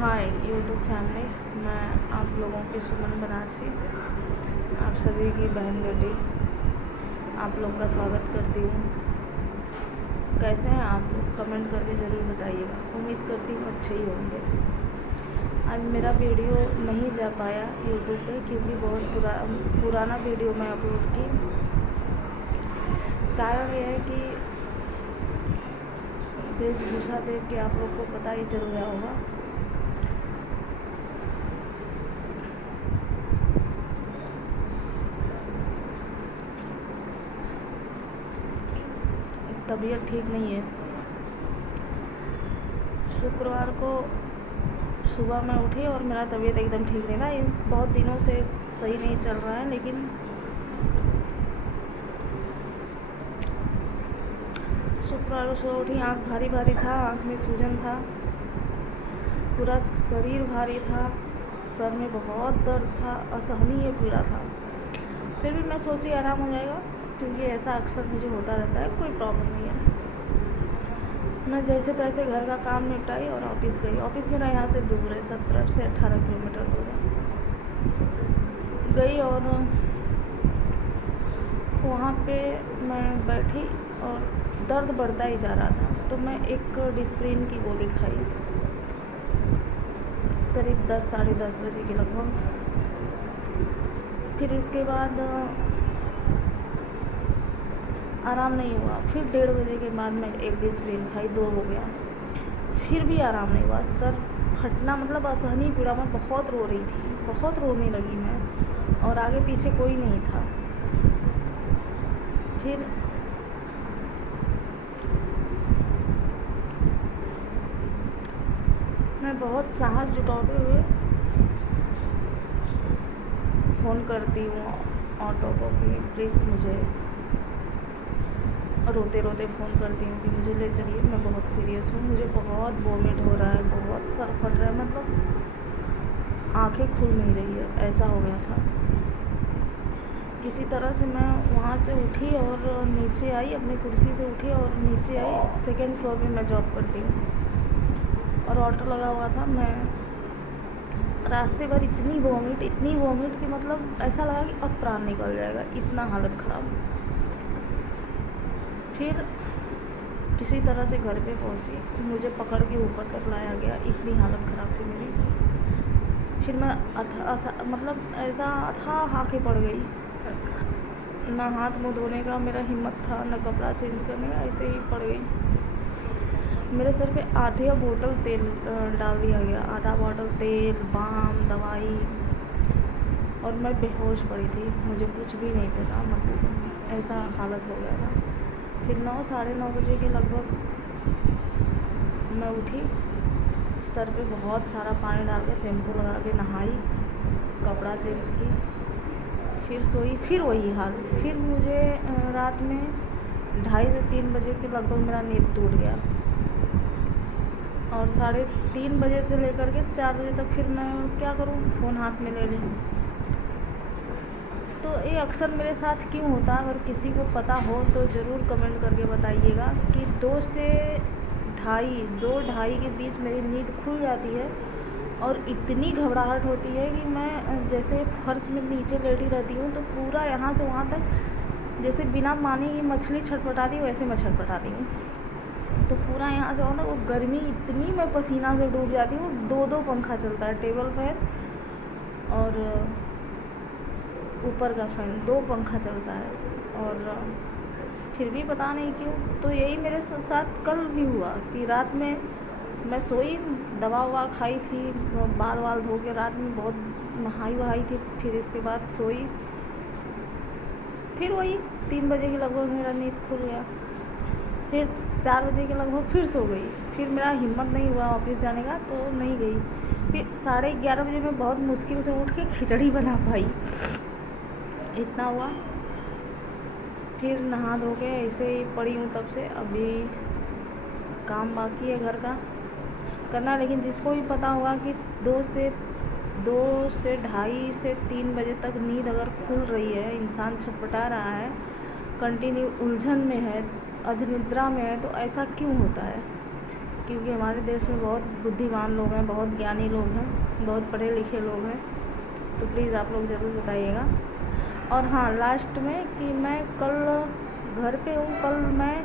Hi YouTube family. मैं आप लोगों की सुमन बनारसी, आप सभी की बहन बेटी, आप लोग का स्वागत करती हूँ। कैसे हैं आप लोग? कमेंट करके ज़रूर बताइएगा। उम्मीद करती हूँ अच्छे ही होंगे। आज मेरा वीडियो नहीं जा पाया यूट्यूब पे क्योंकि बहुत पुराना वीडियो मैं अपलोड की। कारण यह है कि वेशभूषा देख के आप लोग को पता ही चल गया होगा। तबीयत ठीक नहीं है। शुक्रवार को सुबह मैं उठी और मेरा तबीयत एकदम ठीक नहीं था। ये बहुत दिनों से सही नहीं चल रहा है, लेकिन शुक्रवार को सुबह उठी, आँख भारी भारी था, आँख में सूजन था, पूरा शरीर भारी था, सर में बहुत दर्द था, असहनीय पीड़ा था। फिर भी मैं सोची आराम हो जाएगा क्योंकि ऐसा अक्सर मुझे होता रहता है, कोई प्रॉब्लम नहीं है। मैं जैसे तैसे घर का काम निपटाई और ऑफिस गई। ऑफिस मेरा यहाँ से दूर है, 17 से 18 किलोमीटर दूर है। गई और वहाँ पे मैं बैठी और दर्द बढ़ता ही जा रहा था, तो मैं एक डिस्प्रिन की गोली खाई करीब 10 साढ़े 10 बजे के लगभग। फिर इसके बाद आराम नहीं हुआ। फिर 1:30 बजे के बाद मैं एक डिस्प्रिन खाई, 2 हो गया। फिर भी आराम नहीं हुआ। सर फटना मतलब असहनीय पीड़ा, मैं बहुत रो रही थी, बहुत रोने लगी मैं, और आगे पीछे कोई नहीं था। फिर मैं बहुत साहस जुटाते हुए फ़ोन करती हूँ ऑटो को कि प्लीज़ मुझे, रोते रोते फ़ोन करती हूँ कि मुझे ले चलिए, मैं बहुत सीरियस हूँ, मुझे बहुत वोमिट हो रहा है, बहुत सर फट रहा है, मतलब आंखें खुल नहीं रही है, ऐसा हो गया था। किसी तरह से मैं वहाँ से उठी और नीचे आई, अपनी कुर्सी से उठी और नीचे आई। 2nd फ्लोर पे मैं जॉब करती हूँ और ऑटो लगा हुआ था। मैं रास्ते भर इतनी वॉमिट कि मतलब ऐसा लगा कि अब प्राण निकल जाएगा, इतना हालत ख़राब। फिर किसी तरह से घर पे पहुंची, मुझे पकड़ के ऊपर तक लाया गया, इतनी हालत ख़राब थी मेरी। फिर मैं मतलब ऐसा अथाह आके पड़ गई। ना हाथ मुँह धोने का मेरा हिम्मत था, ना कपड़ा चेंज करने का, ऐसे ही पड़ गई। मेरे सर पे आधा बोतल तेल डाल दिया गया, आधा बॉटल तेल, बाम, दवाई, और मैं बेहोश पड़ी थी, मुझे कुछ भी नहीं पता, मतलब ऐसा हालत हो गया था। फिर 9 साढ़े 9 बजे के लगभग मैं उठी, सर पे बहुत सारा पानी डाल के शैम्पू लगा के नहाई, कपड़ा चेंज की, फिर सोई। फिर वही हाल। फिर मुझे रात में 2:30 से 3 बजे के लगभग मेरा नींद टूट गया, और 3:30 बजे से लेकर के 4 बजे तक फिर मैं क्या करूं, फ़ोन हाथ में ले लें। तो ये अक्सर मेरे साथ क्यों होता है? अगर किसी को पता हो तो ज़रूर कमेंट करके बताइएगा कि 2 से 2:30 के बीच मेरी नींद खुल जाती है और इतनी घबराहट होती है कि मैं जैसे फर्श में नीचे लेटी रहती हूँ तो पूरा यहाँ से वहाँ तक जैसे बिना पानी की मछली छटपटाती हूँ, वैसे मैं छटपटाती हूँ। तो पूरा यहाँ से ना वो गर्मी इतनी, मैं पसीना से डूब जाती हूँ। 2 पंखा चलता है, टेबल फैन और ऊपर का फ़ैन, 2 पंखा चलता है, और फिर भी पता नहीं क्यों। तो यही मेरे साथ कल भी हुआ कि रात में मैं सोई, दवा ववा खाई थी, बाल वाल धो के रात में बहुत नहाई वहाई थी, फिर इसके बाद सोई। फिर वही 3 बजे के लगभग मेरा नींद खुल गया। फिर 4 बजे के लगभग फिर सो गई। फिर मेरा हिम्मत नहीं हुआ ऑफिस जाने का, तो नहीं गई। फिर 11:30 बजे मैं बहुत मुश्किल से उठ के खिचड़ी बना पाई, इतना हुआ। फिर नहा धो के ऐसे ही पड़ी हूँ तब से। अभी काम बाकी है घर का करना, लेकिन जिसको भी पता होगा कि 2 से 2:30 से 3 बजे तक नींद अगर खुल रही है, इंसान छटपटा रहा है, कंटिन्यू उलझन में है, अधनिद्रा में है, तो ऐसा क्यों होता है? क्योंकि हमारे देश में बहुत बुद्धिमान लोग हैं, बहुत ज्ञानी लोग हैं, बहुत पढ़े लिखे लोग हैं। तो प्लीज़ आप लोग ज़रूर बताइएगा। और हाँ, लास्ट में कि मैं कल घर पे हूँ, कल मैं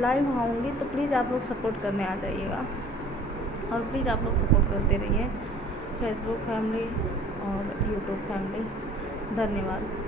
लाइव आऊँगी, तो प्लीज़ आप लोग सपोर्ट करने आ जाइएगा। और प्लीज़ आप लोग सपोर्ट करते रहिए, फेसबुक फैमिली और यूट्यूब फैमिली। धन्यवाद।